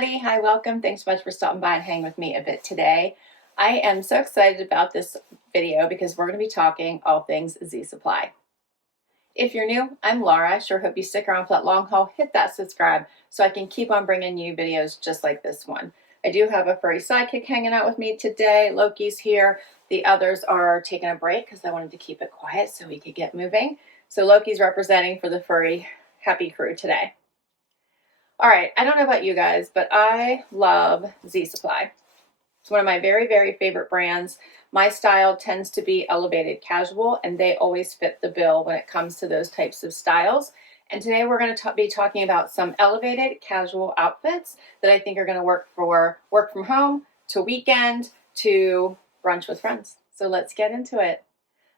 everybody. Hi, welcome. Thanks so much for stopping by and hanging with me a bit today. I am so excited about this video because we're going to be talking all things Z Supply. If you're new, I'm Laura. I sure hope you stick around for that long haul. Hit that subscribe so I can keep on bringing you videos just like this one. I do have a furry sidekick hanging out with me today. Loki's here. The others are taking a break because I wanted to keep it quiet so we could get moving. So Loki's representing for the furry happy crew today. All right, I don't know about you guys, but I love Z Supply. It's one of my very, very favorite brands. My style tends to be elevated casual, and they always fit the bill when it comes to those types of styles. And today we're going to be talking about some elevated casual outfits that I think are going to work for work from home, to weekend, to brunch with friends. So let's get into it.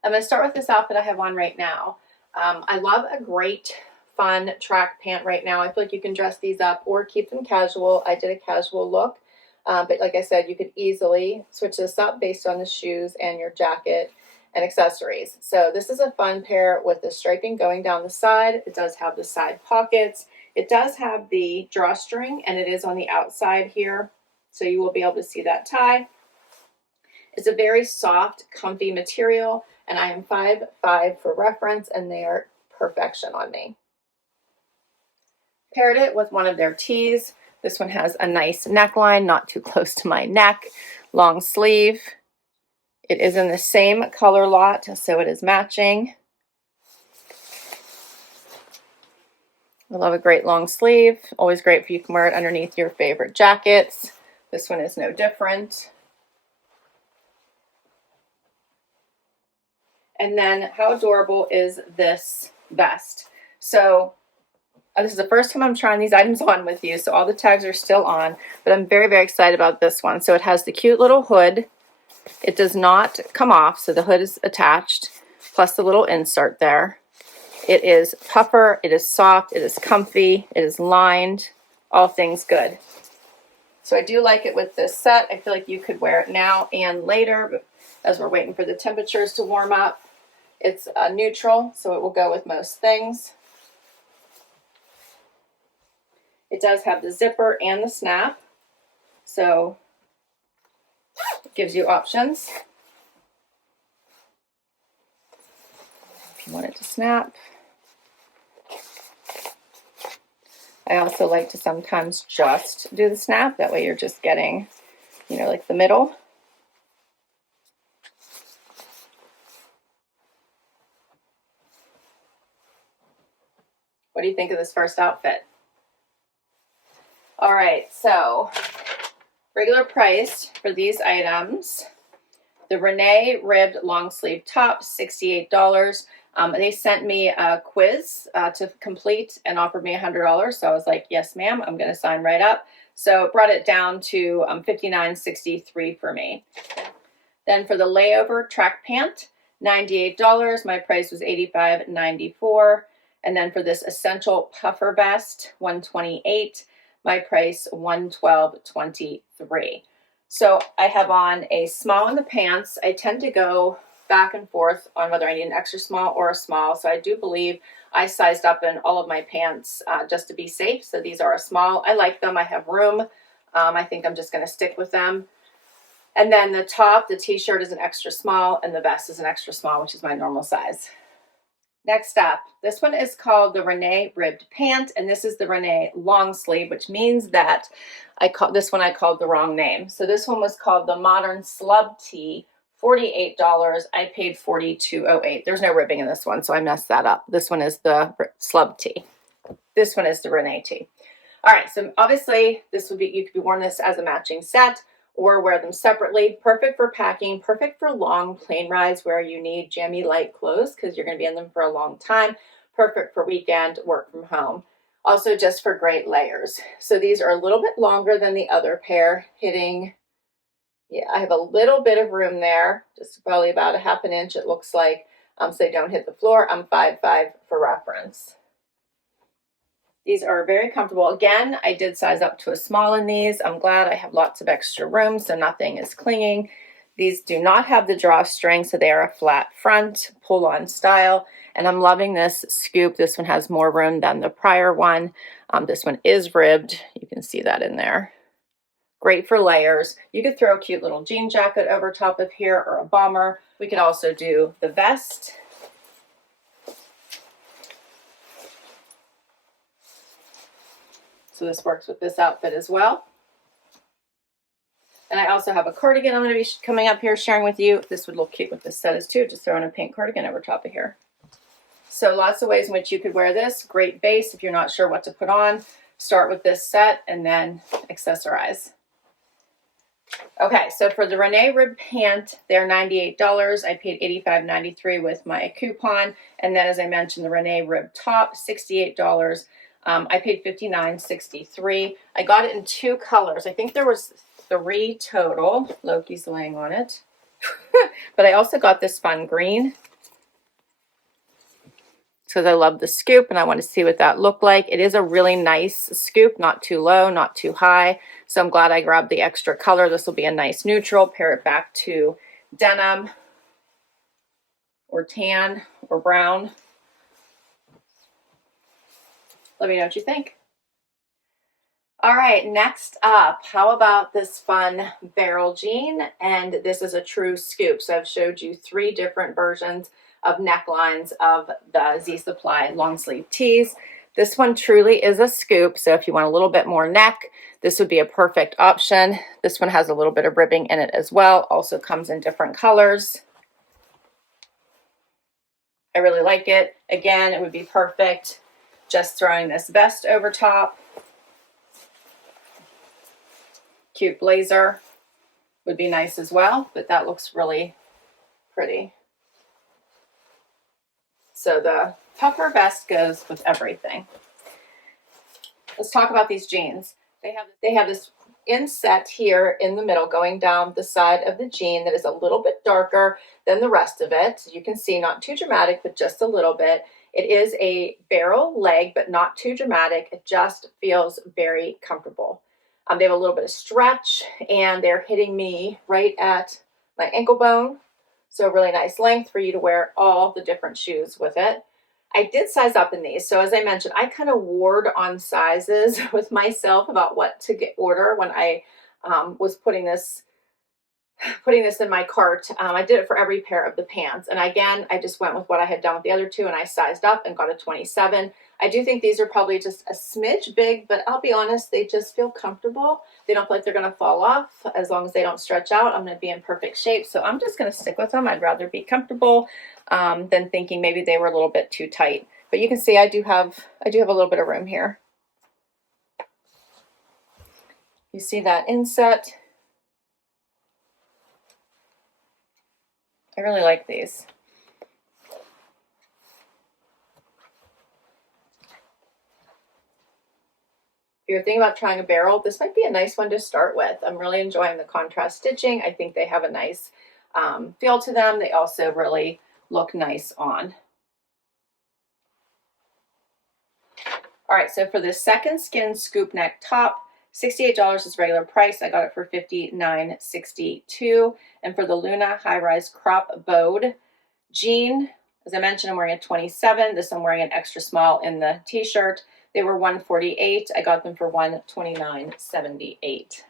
I'm going to start with this outfit I have on right now. I love a great fun track pant right now. I feel like you can dress these up or keep them casual. I did a casual look, but like I said, you could easily switch this up based on the shoes and your jacket and accessories. So this is a fun pair with the striping going down the side. It does have the side pockets. It does have the drawstring, and it is on the outside here, so you will be able to see that tie. It's a very soft, comfy material, and I am 5'5" for reference, and they are perfection on me. Paired it with one of their tees. This one has a nice neckline, not too close to my neck, long sleeve. It is in the same color lot, so it is matching. I love a great long sleeve. Always great for you can wear it underneath your favorite jackets. This one is no different. And then how adorable is this vest? So this is the first time I'm trying these items on with you, so all the tags are still on, but I'm very, very excited about this one. So it has the cute little hood. It does not come off, so the hood is attached, plus the little insert there. It is puffer, it is soft, it is comfy, it is lined, all things good. So I do like it with this set. I feel like you could wear it now and later, but as we're waiting for the temperatures to warm up. It's neutral, so it will go with most things. It does have the zipper and the snap, so it gives you options if you want it to snap. I also like to sometimes just do the snap. That way you're just getting, like the middle. What do you think of this first outfit? All right, so regular price for these items. The Renee ribbed long sleeve top, $68. They sent me a quiz to complete and offered me $100. So I was like, yes, ma'am, I'm going to sign right up. So it brought it down to $59.63 for me. Then for the layover track pant, $98. My price was $85.94. And then for this essential puffer vest, $128. My price, $112.23. So I have on a small in the pants. I tend to go back and forth on whether I need an extra small or a small. So I do believe I sized up in all of my pants just to be safe. So these are a small. I like them. I have room. I think I'm just going to stick with them. And then the top, the t-shirt is an extra small, and the vest is an extra small, which is my normal size. Next up, this one is called the Renee ribbed pant, and this is the Renee long sleeve, which means that I called the wrong name. So this one was called the Modern Slub Tee, $48. I paid $42.08. There's no ribbing in this one, so I messed that up. This one is the Slub Tee. This one is the Renee tee. All right, so obviously you could be wearing this as a matching set, or wear them separately. Perfect for packing, perfect for long plane rides where you need jammy light clothes because you're going to be in them for a long time. Perfect for weekend, work from home. Also just for great layers. So these are a little bit longer than the other pair, I have a little bit of room there, just probably about a half an inch it looks like, so they don't hit the floor. I'm 5'5" for reference. These are very comfortable. Again, I did size up to a small in these. I'm glad I have lots of extra room, so nothing is clinging. These do not have the drawstring, so they are a flat front, pull-on style, and I'm loving this scoop. This one has more room than the prior one. This one is ribbed. You can see that in there. Great for layers. You could throw a cute little jean jacket over top of here or a bomber. We could also do the vest. So this works with this outfit as well. And I also have a cardigan I'm going to be coming up here sharing with you. This would look cute with this set as too, just throwing a pink cardigan over top of here. So lots of ways in which you could wear this. Great base if you're not sure what to put on. Start with this set and then accessorize. Okay, so for the Renee rib pant, they're $98. I paid $85.93 with my coupon. And then as I mentioned, the Renee rib top, $68. I paid $59.63. I got it in 2 colors. I think there was 3 total. Loki's laying on it. But I also got this fun green, because I love the scoop and I want to see what that looked like. It is a really nice scoop, not too low, not too high. So I'm glad I grabbed the extra color. This will be a nice neutral. Pair it back to denim or tan or brown. Let me know what you think. All right, next up, how about this fun barrel jean? And this is a true scoop. So I've showed you 3 different versions of necklines of the Z Supply long sleeve tees. This one truly is a scoop. So if you want a little bit more neck, this would be a perfect option. This one has a little bit of ribbing in it as well. Also comes in different colors. I really like it. Again, it would be perfect just throwing this vest over top. Cute blazer would be nice as well, but that looks really pretty. So the puffer vest goes with everything. Let's talk about these jeans. They have this inset here in the middle going down the side of the jean that is a little bit darker than the rest of it. You can see not too dramatic, but just a little bit. It is a barrel leg, but not too dramatic. It just feels very comfortable. They have a little bit of stretch and they're hitting me right at my ankle bone. So a really nice length for you to wear all the different shoes with it. I did size up in these. So as I mentioned, I kind of warred on sizes with myself about what to order when I was putting this in my cart. I did it for every pair of the pants. And again, I just went with what I had done with the other 2 and I sized up and got a 27. I do think these are probably just a smidge big, but I'll be honest, they just feel comfortable. They don't feel like they're going to fall off. As long as they don't stretch out, I'm going to be in perfect shape. So I'm just going to stick with them. I'd rather be comfortable than thinking maybe they were a little bit too tight. But you can see I do have a little bit of room here. You see that inset? I really like these. If you're thinking about trying a barrel, this might be a nice one to start with. I'm really enjoying the contrast stitching. I think they have a nice feel to them. They also really look nice on. All right, so for the second skin scoop neck top, $68 is regular price. I got it for $59.62. And for the Luna high rise crop bowed jean, as I mentioned, I'm wearing a 27. This I'm wearing an extra small in the t-shirt. They were $148. I got them for $129.78.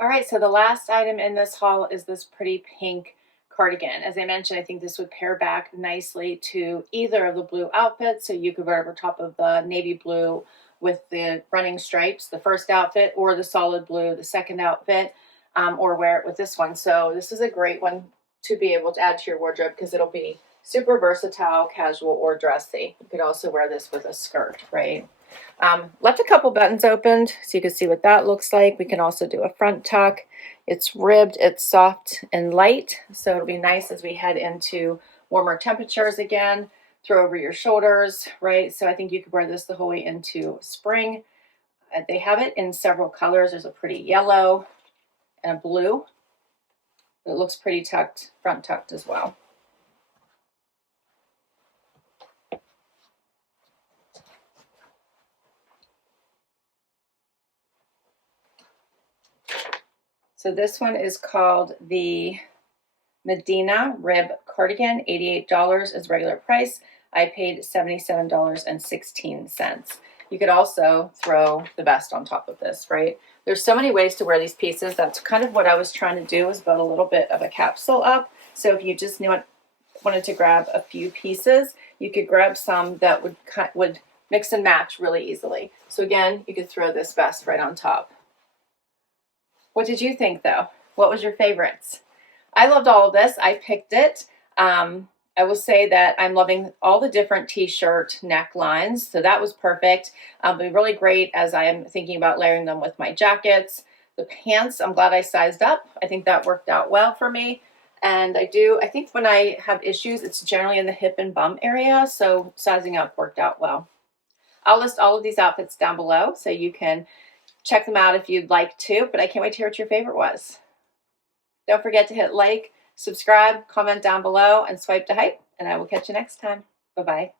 All right, so the last item in this haul is this pretty pink cardigan. As I mentioned, I think this would pair back nicely to either of the blue outfits. So you could wear it over top of the navy blue with the running stripes, the first outfit, or the solid blue, the second outfit, or wear it with this one. So this is a great one to be able to add to your wardrobe because it'll be super versatile, casual, or dressy. You could also wear this with a skirt, right? Left a couple buttons opened so you can see what that looks like. We can also do a front tuck. It's ribbed, it's soft and light, so it'll be nice as we head into warmer temperatures again. Throw over your shoulders, right? So I think you could wear this the whole way into spring. They have it in several colors. There's a pretty yellow and a blue. It looks pretty tucked, front tucked as well. So this one is called the Medina Rib Cardigan, $88 is regular price. I paid $77.16. You could also throw the vest on top of this, right? There's so many ways to wear these pieces. That's kind of what I was trying to do, was build a little bit of a capsule up. So if you just wanted to grab a few pieces, you could grab some that would mix and match really easily. So again, you could throw this vest right on top. What did you think though? What was your favorites? I loved all of this. I picked it. I will say that I'm loving all the different t-shirt necklines. So that was perfect. It'll be really great as I am thinking about layering them with my jackets. The pants, I'm glad I sized up. I think that worked out well for me. And I think when I have issues, it's generally in the hip and bum area. So sizing up worked out well. I'll list all of these outfits down below so you can check them out if you'd like to, but I can't wait to hear what your favorite was. Don't forget to hit like, subscribe, comment down below, and swipe to hype, and I will catch you next time. Bye-bye.